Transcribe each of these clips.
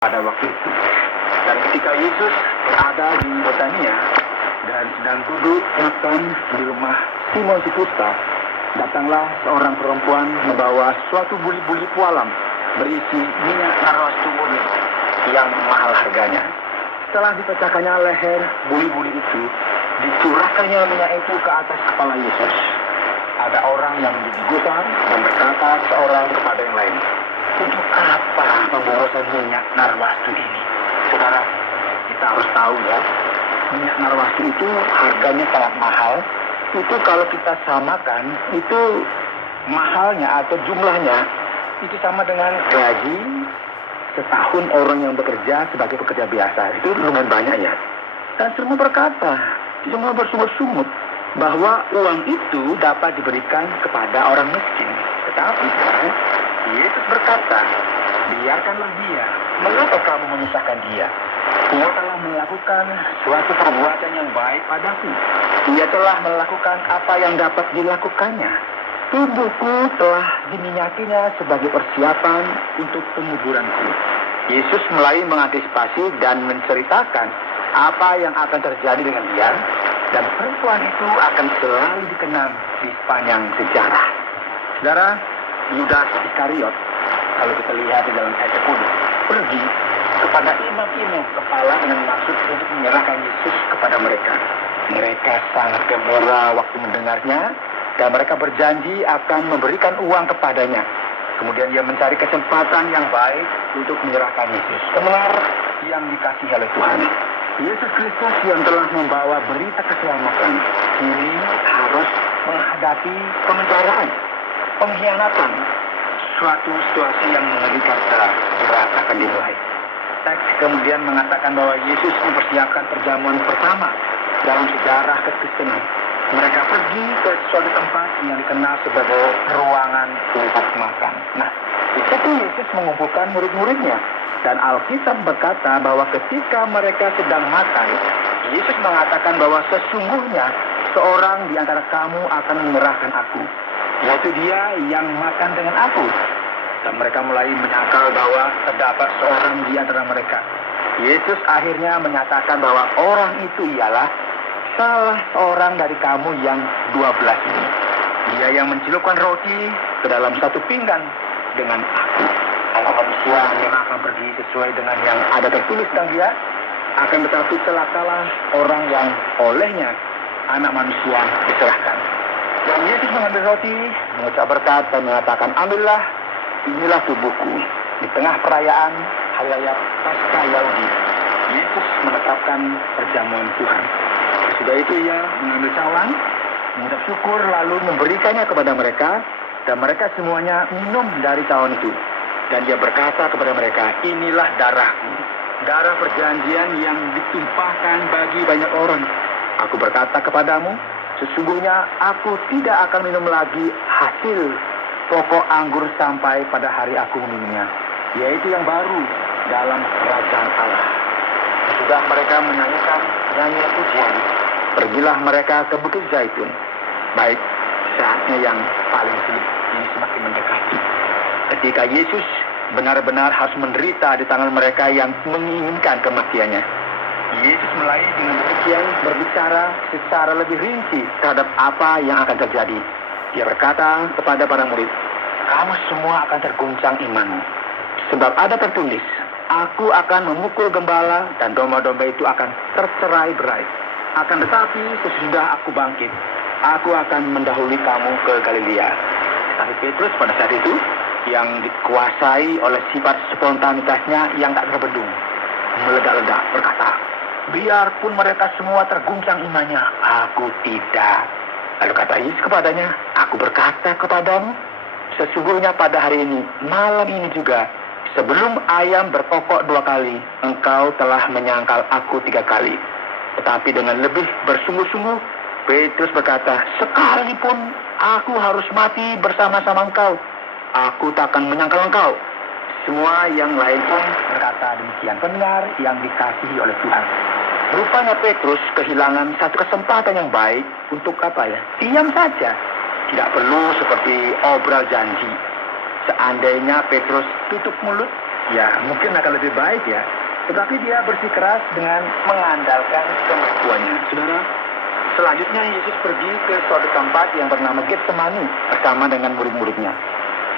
pada waktu itu. Dan ketika Yesus berada di Betania dan sedang duduk makan di rumah Simon si Kusta, datanglah seorang perempuan membawa suatu buli-buli pualam berisi minyak narwastu murni yang mahal harganya. Setelah dipecahkannya leher buli-buli itu, dicurahkannya minyak itu ke atas kepala Yesus. Ada orang yang menjadi gusar dan berkata seorang kepada yang lain, "Untuk apa pemborosan minyak narwastu ini?" Saudara, kita harus tahu ya, minyak narwastu itu harganya sangat mahal. Itu kalau kita samakan, itu mahalnya atau jumlahnya itu sama dengan gaji setahun orang yang bekerja sebagai pekerja biasa. Itu lumayan banyak ya. Dan semua berkata, semua bersungut-sungut bahwa uang itu dapat diberikan kepada orang miskin. Tetapi sekarang Yesus berkata, "Biarkanlah dia. Mengapa kamu menyusahkan dia? Dia telah melakukan suatu perbuatan yang baik padaku. Dia telah melakukan apa yang dapat dilakukannya. Tubuhku telah diminyakinya sebagai persiapan untuk penguburanku." Yesus mulai mengantisipasi dan menceritakan apa yang akan terjadi dengan dia, dan perempuan itu akan selalu dikenang di sepanjang sejarah. Saudara, Yudas Iskariot, kalau kita lihat di dalam ayat 10, pergi kepada imam-imam kepala dengan maksud untuk menyerahkan Yesus kepada mereka. Mereka sangat gembira waktu mendengarnya, dan mereka berjanji akan memberikan uang kepadanya. Kemudian dia mencari kesempatan yang baik untuk menyerahkan Yesus. Pendengar yang dikasihi oleh Tuhan, Yesus Kristus yang telah membawa berita keselamatan ini harus menghadapi pemenjaraan, pengkhianatan, suatu situasi yang mengerikan berat akan dimulai. Teks kemudian mengatakan bahwa Yesus mempersiapkan perjamuan pertama dalam sejarah kekristenan. Mereka pergi ke suatu tempat yang dikenal sebagai ruangan untuk makan. Nah, di situ Yesus mengumpulkan murid-muridnya. Dan Alkitab berkata bahwa ketika mereka sedang makan, Yesus mengatakan bahwa sesungguhnya seorang di antara kamu akan menyerahkan aku, yaitu dia yang makan dengan aku. Dan mereka mulai menyangkal bahwa terdapat seorang di antara mereka. Yesus akhirnya menyatakan bahwa orang itu ialah salah seorang dari kamu yang 12 ini. Dia yang mencelupkan roti ke dalam satu pinggan dengan aku. Anak manusia memang akan pergi sesuai dengan yang ada tertulis tentang dia. Akan tetapi celakalah orang yang olehnya anak manusia diserahkan. Dan Yesus mengambil roti, mengucap berkat dan mengatakan, "Ambillah, inilah tubuhku." Di tengah perayaan hari raya Paskah Yahudi, Yesus menetapkan perjamuan Tuhan. Sesudah itu ia mengambil cawan, mengucap syukur lalu memberikannya kepada mereka, dan mereka semuanya minum dari cawan itu. Dan dia berkata kepada mereka, "Inilah darahku, darah perjanjian yang ditumpahkan bagi banyak orang. Aku berkata kepadamu, sesungguhnya aku tidak akan minum lagi hasil pokok anggur sampai pada hari aku meminumnya, yaitu yang baru dalam kerajaan Allah." Sudah mereka menyanyikan nyanyian pujian, pergilah mereka ke Bukit Zaitun. Baik, saatnya yang paling sulit ini semakin mendekati. Ketika Yesus benar-benar harus menderita di tangan mereka yang menginginkan kematiannya. Yesus mulai dengan demikian berbicara secara lebih rinci terhadap apa yang akan terjadi. Dia berkata kepada para murid, "Kamu semua akan terguncang imanmu. Sebab ada tertulis, aku akan memukul gembala dan domba-domba itu akan tercerai-berai. Akan tetapi sesudah aku bangkit, aku akan mendahului kamu ke Galilea." Tapi Petrus pada saat itu yang dikuasai oleh sifat spontanitasnya yang tak terbendung, meledak-ledak berkata, "Biarpun mereka semua terguncang imannya, aku tidak." Lalu kata Yesus kepadanya, "Aku berkata kepadamu, sesungguhnya pada hari ini, malam ini juga, sebelum ayam berkokok 2 kali, engkau telah menyangkal aku 3 kali. Tetapi dengan lebih bersungguh-sungguh, Petrus berkata, "Sekalipun aku harus mati bersama-sama engkau, aku tak akan menyangkal engkau." Semua yang lain pun berkata demikian. Pendengar yang dikasihi oleh Tuhan, rupanya Petrus kehilangan satu kesempatan yang baik untuk apa ya? Diam saja. Tidak perlu seperti obral janji. Seandainya Petrus tutup mulut, Ya, mungkin akan lebih baik ya. Tetapi dia bersikeras dengan mengandalkan kemampuannya. Saudara, selanjutnya Yesus pergi ke suatu tempat yang bernama Getsemani bersama dengan murid-muridnya.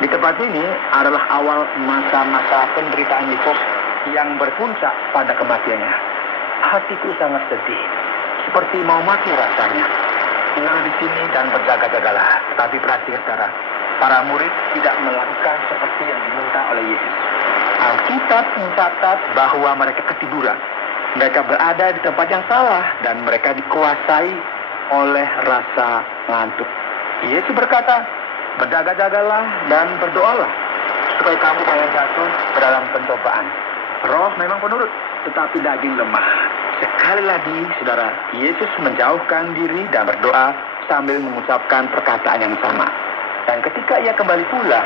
Di tempat ini adalah awal masa-masa penderitaan Yesus yang berpuncak pada kematiannya. Hatiku sangat sedih, seperti mau mati rasanya. Tinggal di sini dan berjaga-jagalah. Tapi perhatikan saudara, para murid tidak melakukan seperti yang diminta oleh Yesus. Alkitab mencatat bahwa mereka ketiduran. Mereka berada di tempat yang salah dan mereka dikuasai oleh rasa ngantuk. Yesus berkata, berjaga-jagalah dan berdoalah supaya kamu jangan jatuh ke dalam pencobaan. Roh memang penurut, tetapi daging lemah. Sekali lagi, saudara, Yesus menjauhkan diri dan berdoa sambil mengucapkan perkataan yang sama. Dan ketika ia kembali pula,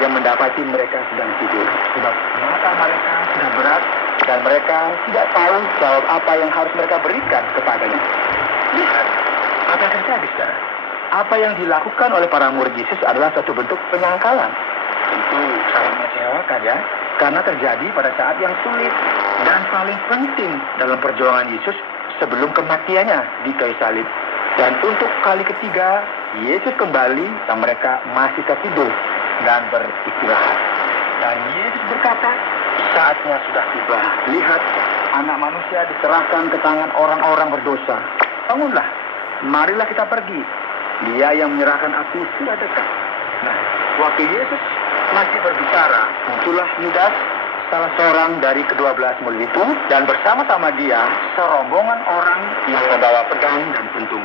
ia mendapati mereka sedang tidur. Sebab mata mereka sudah berat dan mereka tidak tahu jawab apa yang harus mereka berikan kepadanya. Lihat, apa yang terjadi, saudara? Apa yang dilakukan oleh para murid Yesus adalah suatu bentuk penyangkalan. Tentu sangat mengecewakan ya, karena terjadi pada saat yang sulit dan paling penting dalam perjuangan Yesus sebelum kematiannya di kayu salib. Dan untuk kali ketiga, Yesus kembali dan mereka masih tertidur dan beristirahat. Dan Yesus berkata, saatnya sudah tiba. Lihat, anak manusia diserahkan ke tangan orang-orang berdosa. Bangunlah, marilah kita pergi. Dia yang menyerahkan aku sudah dekat. Nah, waktu Yesus masih berbicara, muncullah Yudas, salah seorang dari ke-12 murid itu, dan bersama-sama dia serombongan orang yang membawa pedang dan pentung,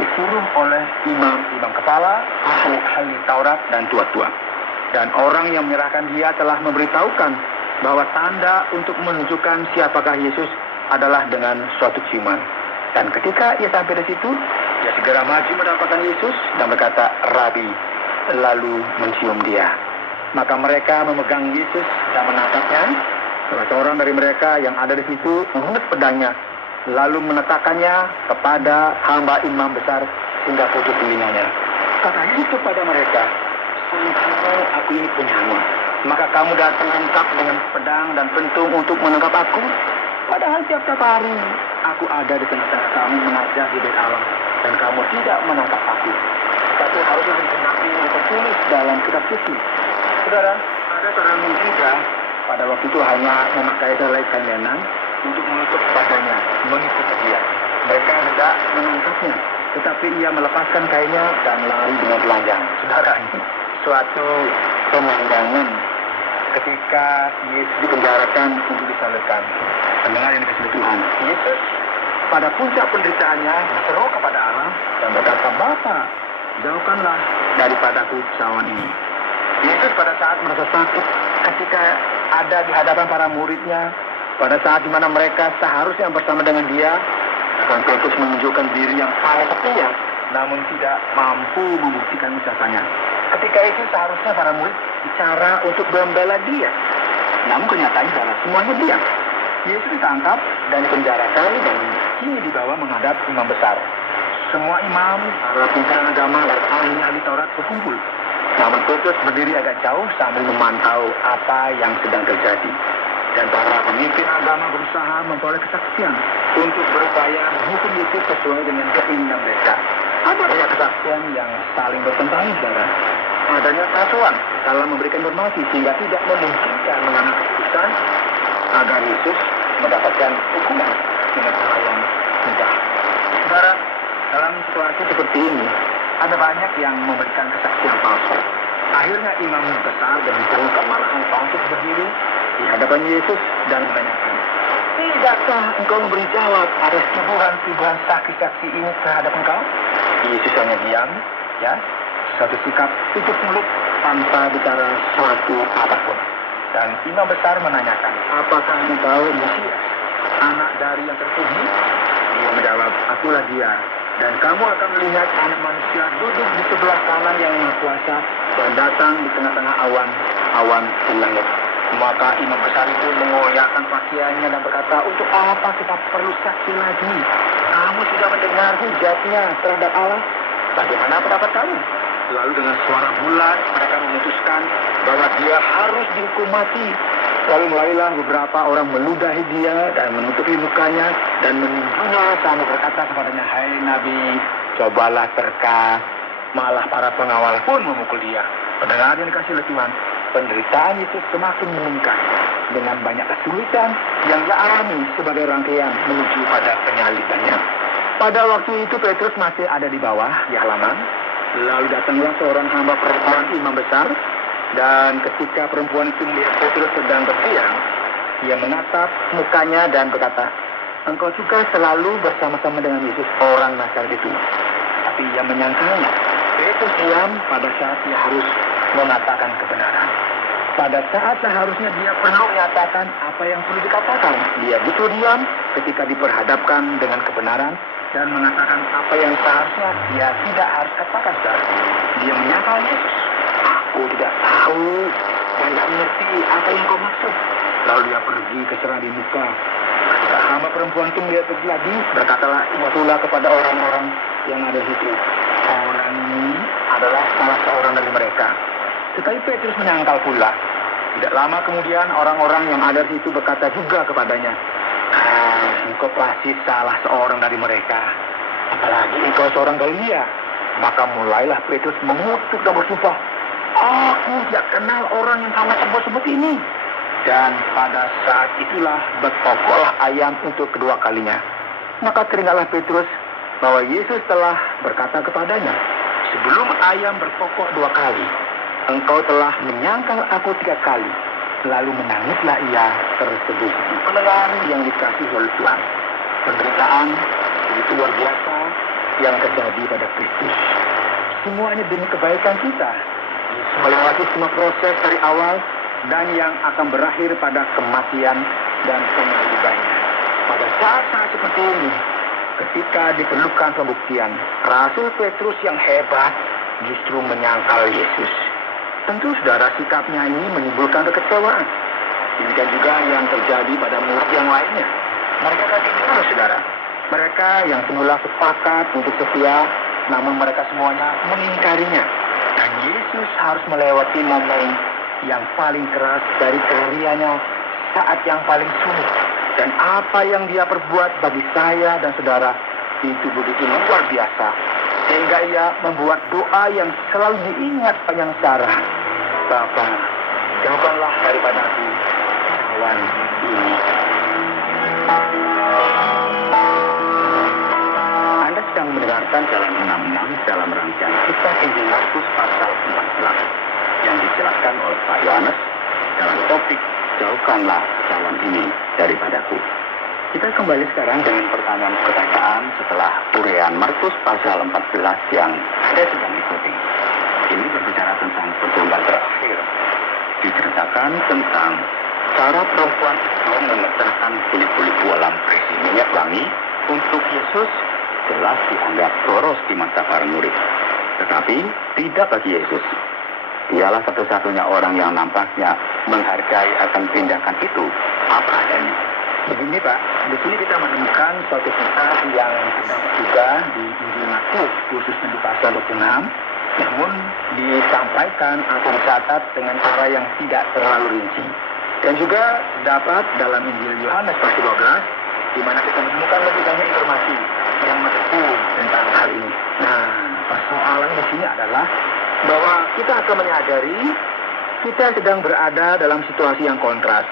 disuruh oleh imam kepala, ahli Taurat dan tua-tua. Dan orang yang menyerahkan dia telah memberitahukan bahwa tanda untuk menunjukkan siapakah Yesus adalah dengan suatu ciuman. Dan ketika ia sampai di situ, dia segera maju mendapatkan Yesus dan berkata, Rabi, lalu mencium dia. Maka mereka memegang Yesus dan menatapnya. Salah seorang dari mereka yang ada di situ menghunus pedangnya, lalu menetapkannya kepada hamba imam besar hingga putus telinganya. Kata Yesus kepada mereka, kalau aku ini penyamun, maka kamu datang lengkap dengan pedang dan pentung untuk menangkap aku. Padahal tiap-tiap hari aku ada di tengah-tengah kamu mengajar di bait Allah, dan kamu tidak menangkap aku. Tapi harusnya digenapi yang tertulis dalam kitab suci. Saudara, ada seorang Yuda pada waktu itu hanya memakai selai kain lenan untuk menutup badannya, mengikuti dia. Mereka tidak menangkapnya, tetapi ia melepaskan kainnya dan lari dengan telanjang. Saudara, ini suatu pemandangan ketika Yesus dipenjarakan untuk disalibkan. Pendengar yang dikasihi Tuhan, Yesus pada puncak penderitaannya berseru kepada Allah dan berkata, Bapa, jauhkanlah daripadaku cawan ini. Yesus pada saat merasa sakit ketika ada di hadapan para muridnya, pada saat di mana mereka seharusnya bersama dengan dia, dan Petrus menunjukkan diri yang paling setia, namun tidak mampu membuktikan ucapannya. Ketika itu seharusnya para murid bicara untuk membela dia, namun kenyataannya adalah semuanya diam. Yesus ditangkap dan dipenjarakan dan kini dibawa menghadap imam besar. Semua imam, para pimpinan agama, dan ahli Taurat berkumpul. Namun Petrus berdiri agak jauh sambil memantau apa yang sedang terjadi. Dan para pemimpin agama berusaha memperoleh kesaksian untuk berupaya menghukum Yesus sesuai dengan keinginan mereka. Apa daya kesaksian yang saling bertentangan, saudara? Adanya kacauan dalam memberikan informasi sehingga tidak memungkinkan mengambil keputusan agar Yesus mendapatkan hukuman dengan cara yang mudah. Saudara, dalam situasi seperti ini, ada banyak yang memberikan kesaksian palsu. Akhirnya imam besar dengan penuh kemarahan bangkit berdiri di hadapan Yesus dan menanyakan, tidakkah engkau memberi jawab atas tuduhan-tuduhan saksi-saksi ini terhadap engkau? Yesus hanya diam, ya, suatu sikap tutup mulut tanpa bicara suatu apapun. Dan imam besar menanyakan, apakah engkau Mesias, anak dari yang terpuji? Dia menjawab, akulah dia. Dan kamu akan melihat anak manusia duduk di sebelah kanan yang Maha Kuasa dan datang di tengah-tengah awan di langit. Maka imam besar itu mengoyakkan pakaiannya dan berkata, untuk apa kita perlu saksi lagi? Kamu sudah mendengar hujatnya terhadap Allah. Bagaimana pendapat kamu? Lalu dengan suara bulat mereka memutuskan bahwa dia harus dihukum mati. Lalu mulailah beberapa orang meludahi dia dan menutupi mukanya dan meninjunya sambil berkata kepadanya, "Hai Nabi, cobalah terka." Malah para pengawal pun memukul dia. Pendengar yang dikasih oleh Tuhan, penderitaan Yesus semakin meningkat dengan banyak kesulitan yang ia alami sebagai rangkaian menuju pada penyalibannya. Pada waktu itu Petrus masih ada di bawah di halaman. Lalu datanglah seorang hamba perempuan imam besar, dan ketika perempuan itu melihat Petrus sedang berdiam, ia menatap mukanya dan berkata, "Engkau juga selalu bersama-sama dengan Yesus orang Nazaret itu." Tapi ia menyangkalnya. Petrus diam pada saat dia harus mengatakan kebenaran. Pada saat seharusnya dia perlu menyatakan apa yang perlu dikatakan. Dia justru diam ketika diperhadapkan dengan kebenaran dan mengatakan apa yang seharusnya dia tidak harus katakan. Dia menyangkal Yesus. "Aku tidak tahu, saya tidak mengerti apa yang kau maksud." Lalu dia pergi ke serah di muka. Ketika hamba perempuan itu melihat terjadi, berkatalah ia pula kepada orang-orang yang ada di situ, "Orang ini adalah salah seorang dari mereka." Tetapi Petrus menyangkal pula. Tidak lama kemudian orang-orang yang ada di situ berkata juga kepadanya, "Engkau pasti salah seorang dari mereka. Apalagi engkau seorang Galilea." Maka mulailah Petrus mengutuk dan bersumpah, "Aku tidak kenal orang yang kamu sebut-sebut ini." Dan pada saat itulah berkokoklah ayam untuk kedua kalinya. Maka teringatlah Petrus bahwa Yesus telah berkata kepadanya, "Sebelum ayam berkokok 2 kali, engkau telah menyangkal aku 3 kali." Lalu menangislah ia tersebut. Pendengar yang dikasihi oleh Tuhan, penderitaan itu luar biasa yang terjadi pada Kristus. Semuanya demi kebaikan kita. Yesus melewati semua proses dari awal dan yang akan berakhir pada kematian dan penyalibannya. Pada saat-saat seperti ini, ketika diperlukan pembuktian, Rasul Petrus yang hebat justru menyangkal Yesus. Tentu saudara, sikapnya ini menimbulkan kekecewaan. Demikian juga yang terjadi pada murid yang lainnya. Mereka tadi juga saudara. Mereka yang semula sepakat untuk setia, namun mereka semuanya mengingkarinya. Dan Yesus harus melewati momen yang paling keras dari karyanya saat yang paling sulit. Dan apa yang dia perbuat bagi saya dan saudara itu begitu luar biasa, sehingga ia membuat doa yang selalu diingat panjang cara. "Bapa, jauhkanlah daripada aku cawan ini." Anda sedang mendengarkan Jalan 66 dalam rangkaian Kisah Injil Markus pasal 14 yang dijelaskan oleh Pak Yohanes dalam topik "Jauhkanlah cawan ini daripadaku." Kita kembali sekarang dengan pertanyaan-pertanyaan setelah uraian Markus pasal 14 yang ada sedang ikuti. Ini berbicara tentang perjumpaan terakhir. Diceritakan tentang cara perempuan itu memecahkan kulit-kulit bola berisi minyak wangi untuk Yesus, jelas dianggap boros di mata para murid. Tetapi tidak bagi Yesus. Dialah satu-satunya orang yang nampaknya menghargai akan tindakan itu apa adanya. Begini Pak, di sini kita menemukan suatu kisah yang terdapat juga di Injil Markus, khususnya di pasal 26, namun disampaikan atau dicatat dengan cara yang tidak terlalu rinci. Dan juga dapat dalam Injil Yohanes pasal 12, di mana kita menemukan lebih banyak informasi yang mendukung tentang hal ini. Nah, persoalan di sini adalah bahwa kita akan menyadari kita sedang berada dalam situasi yang kontras.